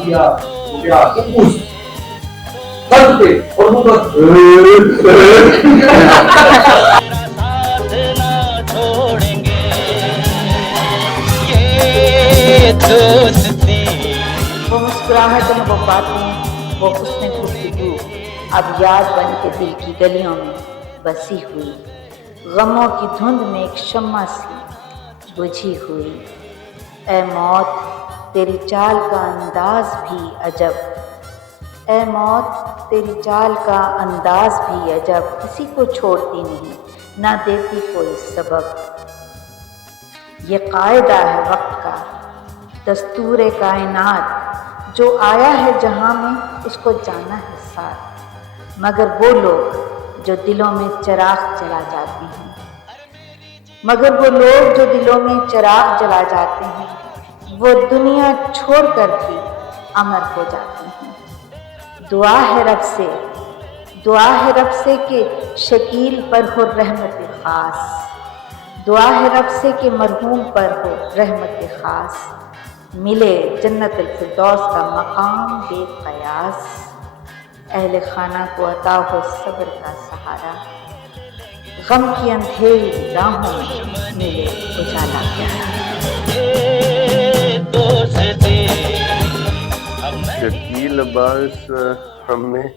Dia dia tembus ganti hormon वो मुस्कुराहटें, वो बातें, वो हुस्न गुफ्तगू अब याद बन के दिल की गलियों में बसी हुई, गमों की धुंध में एक शम्मा सी बुझी हुई। ए मौत तेरी चाल का अंदाज भी अजब, ए मौत तेरी चाल का अंदाज भी अजब, किसी को छोड़ती नहीं ना देती कोई सबब। ये कायदा है वक्त का, दस्तूर कायनात, जो आया है जहां में उसको जाना है साथ, मगर वो लोग जो दिलों में चिराग जला जाते हैं, मगर वो लोग जो दिलों में चिराग जला जाते हैं, वो दुनिया छोड़कर भी अमर हो जाते हैं। दुआ है रब से कि शकील पर हो रहमत खास, दुआ है रब से कि मरहूम पर हो रहमत खास, मिले जन्नतुल फिरदौस का मकाम बेक़यास, अहले खाना को अता हो सब्र का सहारा, गम की अंधेरी राहों में मिले उजाला प्यारा। शकील अब्बास हम में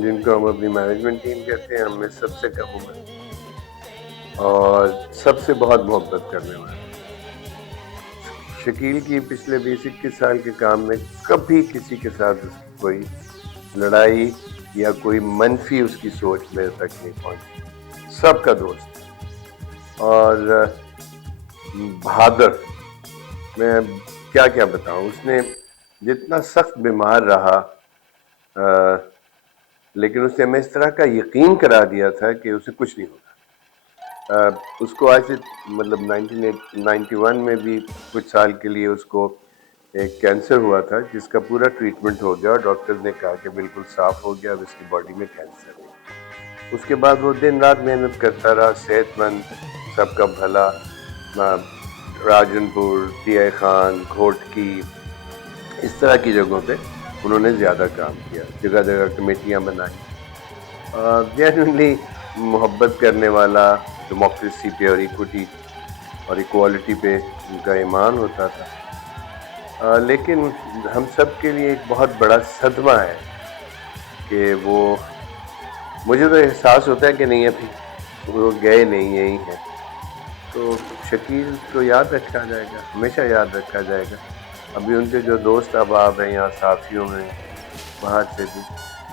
जिनको हम अपनी मैनेजमेंट टीम कहते हैं, हम में सबसे कम उम्र और सबसे बहुत मोहब्बत करने वाले। शकील की पिछले 20-21 साल के काम में कभी किसी के साथ उसकी कोई लड़ाई या कोई मनफी उसकी सोच मेरे तक नहीं पहुंची। सबका दोस्त और बहादुर। मैं क्या क्या बताऊं, उसने जितना सख्त बीमार रहा लेकिन उसने हमें इस तरह का यकीन करा दिया था कि उसे कुछ नहीं होगा। उसको आज से मतलब 1991 में भी कुछ साल के लिए उसको एक कैंसर हुआ था, जिसका पूरा ट्रीटमेंट हो गया और डॉक्टर ने कहा कि बिल्कुल साफ़ हो गया, अब इसकी बॉडी में कैंसर है। उसके बाद वो दिन रात मेहनत करता रहा, सेहतमंद, सबका भला, राजनपुर, टीआई खान, घोटकी, इस तरह की जगहों पे उन्होंने ज़्यादा काम किया, जगह जगह कमेटियाँ बनाई। जेन्युइनली मोहब्बत करने वाला, डेमोक्रेसी पे और इक्विटी और इक्वालिटी पे उनका ईमान होता था। लेकिन हम सब के लिए एक बहुत बड़ा सदमा है कि वो, मुझे तो एहसास होता है कि नहीं अभी वो गए नहीं, यही हैं। तो शकील को याद रखा जाएगा, हमेशा याद रखा जाएगा। अभी उनके जो दोस्त अहबाब हैं यहाँ साथियों में बाहर से भी,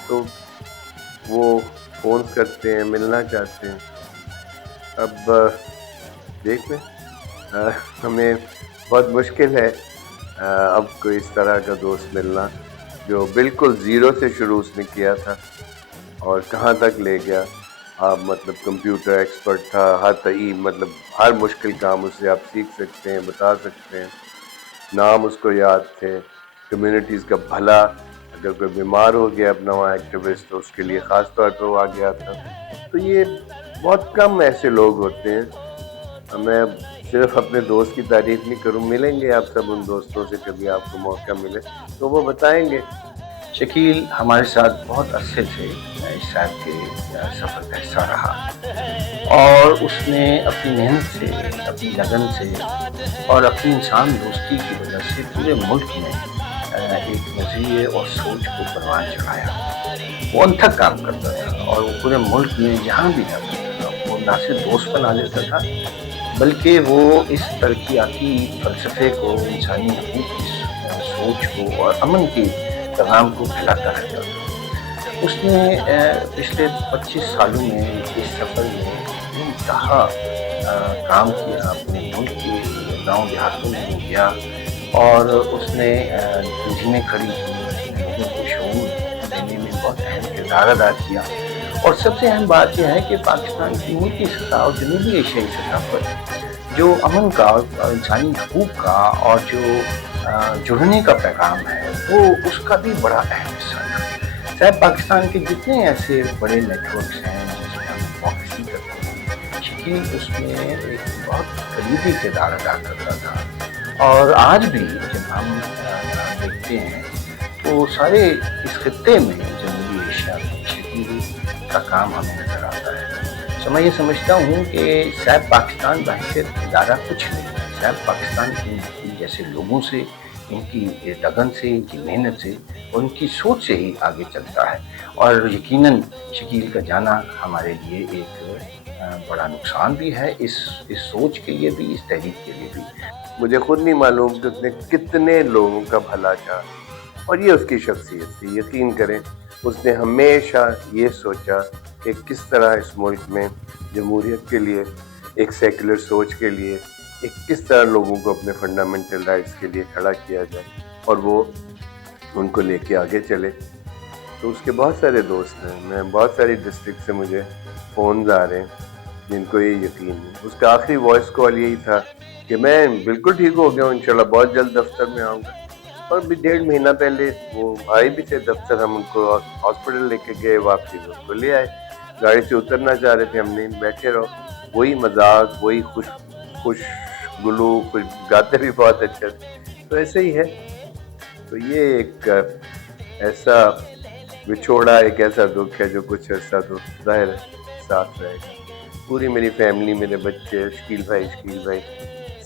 तो वो फ़ोन करते हैं, मिलना चाहते हैं। अब देख लें, हमें बहुत मुश्किल है अब कोई इस तरह का दोस्त मिलना जो बिल्कुल ज़ीरो से शुरू उसने किया था और कहाँ तक ले गया। आप मतलब कंप्यूटर एक्सपर्ट था, मतलब हर मुश्किल काम उससे आप सीख सकते हैं, बता सकते हैं। नाम उसको याद थे, कम्युनिटीज़ का भला, अगर कोई बीमार हो गया अपना वहाँ एक्टिविस्ट, तो उसके लिए ख़ास तौर पर वो आ गया था। तो ये बहुत कम ऐसे लोग होते हैं। मैं सिर्फ अपने दोस्त की तारीफ़ नहीं करूँ, मिलेंगे आप सब उन दोस्तों से, कभी आपको मौका मिले तो वो बताएंगे। शकील हमारे साथ बहुत अरसे से इस साल के सफ़र का हिस्सा रहा और उसने अपनी मेहनत से, अपनी लगन से और अपनी इंसान दोस्ती की वजह से पूरे मुल्क में एक नज़रिए और सोच को परवान चढ़ाया। वो अनथक काम करता था और वो पूरे मुल्क में जहाँ भी जाता था वो ना सिर्फ दोस्त बना लेता था, बल्कि वो इस तरक्याती फ़लसफ़े को, इंसानी हकूक़ की सोच को और अमन की पैगाम को फैलाता रहता था। उसने पिछले 25 सालों में इस सफ़र में इंतहा काम किया, अपने मुल्क के गाँव देहातों में गया और उसने तंजीमें खड़ी की, लोगों को शऊर देने में बहुत अहम किरदार अदा किया। और सबसे अहम बात यह है कि पाकिस्तान की मुल्की सतह और जनूबी एशियाई सतह पर जो अमन का, इंसानी हकूक़ का और जो जुड़ने का पैगाम है, वो उसका भी बड़ा अहम हिस्सा था। शायद पाकिस्तान के जितने ऐसे बड़े नेटवर्क्स हैं जिसमें हम डेमोक्रेसी करते हैं, शकील उसमें एक बहुत करीबी किरदार अदा करता था। और आज भी जब हम देखते हैं तो सारे इस खित्ते में जनूबी एशिया में शकील का काम हमें नजर आता है। तो मैं ये समझता हूँ कि सैफ पाकिस्तान बहसीत इदारा कुछ नहीं है। सैफ पाकिस्तान इन जैसे लोगों से, इनकी लगन से, इनकी मेहनत से और उनकी सोच से ही आगे चलता है। और यकीनन शकील का जाना हमारे लिए एक बड़ा नुकसान भी है, इस सोच के लिए भी, इस तहरीक के लिए भी। मुझे खुद नहीं मालूम कि उसने कितने लोगों का भला चाहा, और ये उसकी शख्सियत थी। यकीन करें, उसने हमेशा ये सोचा कि किस तरह इस मुल्क में जमहूरियत के लिए, एक सेकुलर सोच के लिए, एक किस तरह लोगों को अपने फंडामेंटल राइट्स के लिए खड़ा किया जाए, और वो उनको लेके आगे चले। तो उसके बहुत सारे दोस्त हैं, मैं बहुत सारी डिस्ट्रिक्ट से मुझे फ़ोन्स आ रहे हैं जिनको ये यकीन है। उसका आखिरी वॉइस कॉल यही था कि मैं बिल्कुल ठीक हो गया हूँ, इंशाल्लाह बहुत जल्द दफ्तर में आऊँगा। और भी 1.5 महीना पहले वो आए भी थे दफ्तर, हम उनको हॉस्पिटल लेके गए, वापसी में उनको ले आए। गाड़ी से उतरना चाह रहे थे, हमने बैठे रहो, वही मजाक, वही खुश गुलू, कुछ गाते भी बहुत अच्छा थे। तो ऐसे ही है। तो ये एक ऐसा विछोड़ा, एक ऐसा दुख है जो कुछ ऐसा तो जाहिर है साथ रहेगा। पूरी मेरी फैमिली, मेरे बच्चे, शकील भाई,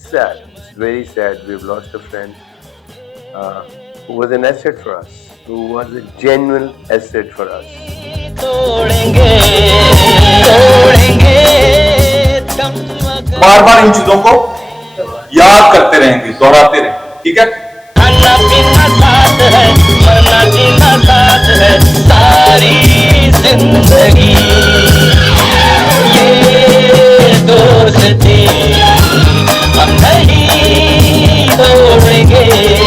sad, it's very sad. We've lost a friend who was an asset for us, who was a genuine asset for us. बार बार इन चीजों को याद करते रहेंगे, दोहराते रहेंगे, ठीक है। खाना पीना साथ है, मरना जीना साथ है, सारी जिंदगी ये दोस्ती हम नहीं तोड़ेंगे।